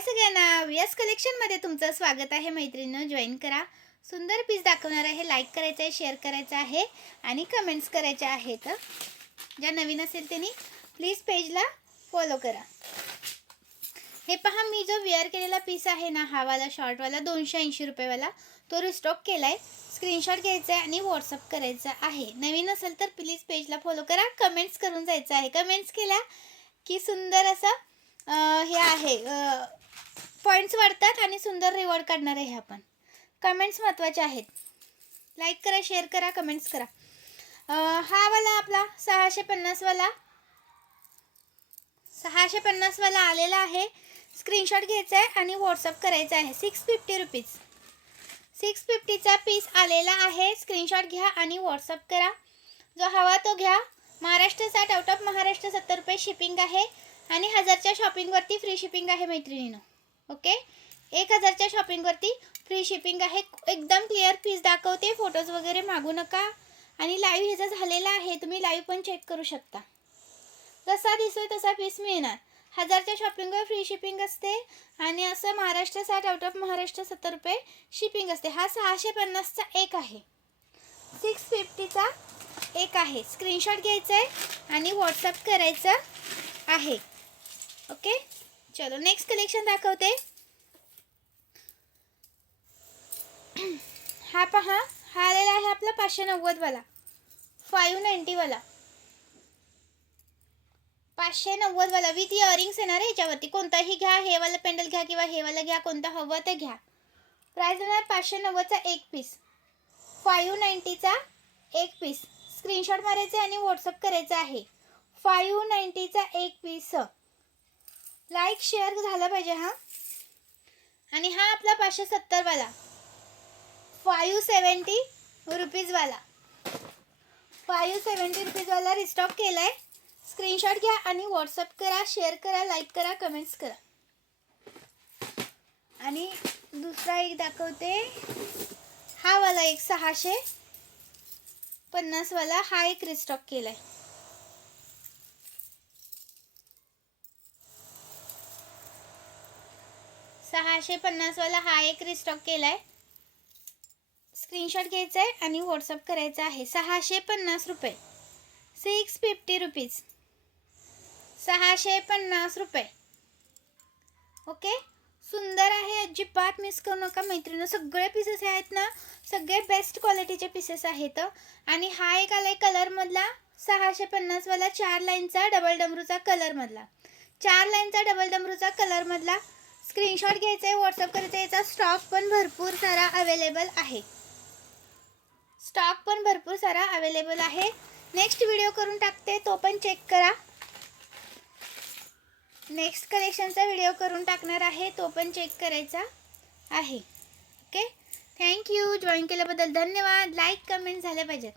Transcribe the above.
हाय सगळ्यांना, व्यास कलेक्शनमध्ये तुमचं स्वागत आहे. मैत्रिणींनो, जॉईन करा. सुंदर पीस दाखवणार आहे. लाईक करायचं आहे, शेअर करायचं आहे आणि कमेंट्स करायच्या आहेत. ज्या नवीन असेल त्यांनी प्लीज पेजला फॉलो करा. हे पहा, मी जो वेअर केलेला पीस आहे ना, हा वाला शॉर्टवाला 280 रुपयेवाला, तो रिस्टॉक केला आहे. स्क्रीनशॉट घ्यायचा आहे आणि व्हॉट्सअप करायचा आहे. नवीन असेल तर प्लीज पेजला फॉलो करा. कमेंट्स करून जायचं आहे. कमेंट्स केल्या की सुंदर असं हे आहे, पॉईंट्स वाढतात आणि सुंदर रिवॉर्ड काढणार आहे आपण. कमेंट्स महत्त्वाचे आहेत. लाईक करा, शेअर करा, कमेंट्स करा. हा वाला आपला 650 वाला आलेला आहे. स्क्रीनशॉट घ्यायचा आहे आणि व्हॉट्सअप करायचा आहे. 650 रुपीज, 650चा पीस आलेला आहे. स्क्रीनशॉट घ्या आणि व्हॉट्सअप करा. जो हवा तो घ्या. महाराष्ट्र 60, आउट ऑफ महाराष्ट्र 70 रुपये शिपिंग आहे आणि 1000च्या शॉपिंगवरती फ्री शिपिंग आहे मैत्रिणींनो. ओके, 1000च्या शॉपिंगवरती फ्री शिपिंग आहे. एकदम क्लिअर पीस दाखवते, फोटोज वगैरे मागू नका. आणि लाईव्ह ह्याचा झालेला आहे, तुम्ही लाईव्ह पण चेक करू शकता. जसा दिसतोय तसा पीस मिळणार. 1000च्या शॉपिंगवर फ्री शिपिंग असते आणि असं महाराष्ट्र 60, आउट ऑफ महाराष्ट्र 70 रुपये शिपिंग असते. हा 650चा एक आहे, 650चा एक आहे. स्क्रीनशॉट घ्यायचा आहे आणि व्हॉट्सअप करायचं आहे. ओके, चलो नेक्स्ट कलेक्शन दाखवते. हा पहा, हा आलेला आहे आपला 590 वाला, 590 वाला, 590 वाला विथ इयरिंग्स येणार आहे. ह्याच्यावरती कोणताही घ्या, हे वाला पेंडल घ्या किंवा हे वाला घ्या, कोणता हवं ते घ्या. प्राइस येणार 590चा एक पीस, 590चा एक पीस. स्क्रीनशॉट मारायचा आणि व्हॉट्सअप करायचं आहे. 590चा एक पीस. लाईक शेअर झाला पाहिजे हा. आणि हा आपला 570 वाला, 570 रुपीज वाला, 570 रुपीज वाला रिस्टॉक केला आहे. स्क्रीनशॉट घ्या आणि व्हॉट्सअप करा, शेअर करा, लाईक करा, कमेंट्स करा. आणि दुसरा एक दाखवते. हा वाला एक 650 वाला, हा एक रिस्टॉक केला आहे. 650 वाला हा एक रिस्टॉक केला आहे. स्क्रीनशॉट घ्यायचा आहे आणि व्हॉट्सअप करायचा आहे. 650 रुपये, 650 रुपीज, 650 रुपये. ओके, सुंदर आहे, अजिबात मिस करू नका मैत्रिणी. सगळे पीसेस आहेत ना, सगळे बेस्ट क्वालिटीचे पीसेस आहेत. आणि हा एक आलाय कलरमधला 650 वाला, 4 लाईनचा डबल डमरूचा कलरमधला, 4 लाईनचा डबल डमरूचा कलरमधला. स्क्रीनशॉट घ्यायचा आहे, व्हॉट्सअप करायचा आहे. याचा स्टॉक पण भरपूर सारा अवेलेबल आहे. स्टॉक पण भरपूर सारा अवेलेबल आहे. नेक्स्ट व्हिडिओ करून टाकते, तो पण चेक करा. नेक्स्ट कलेक्शनचा व्हिडिओ करून टाकणार आहे, तो पण चेक करायचा आहे. Okay, thank you. जॉईन केल्याबद्दल धन्यवाद. लाईक कमेंट झाले पाहिजेत.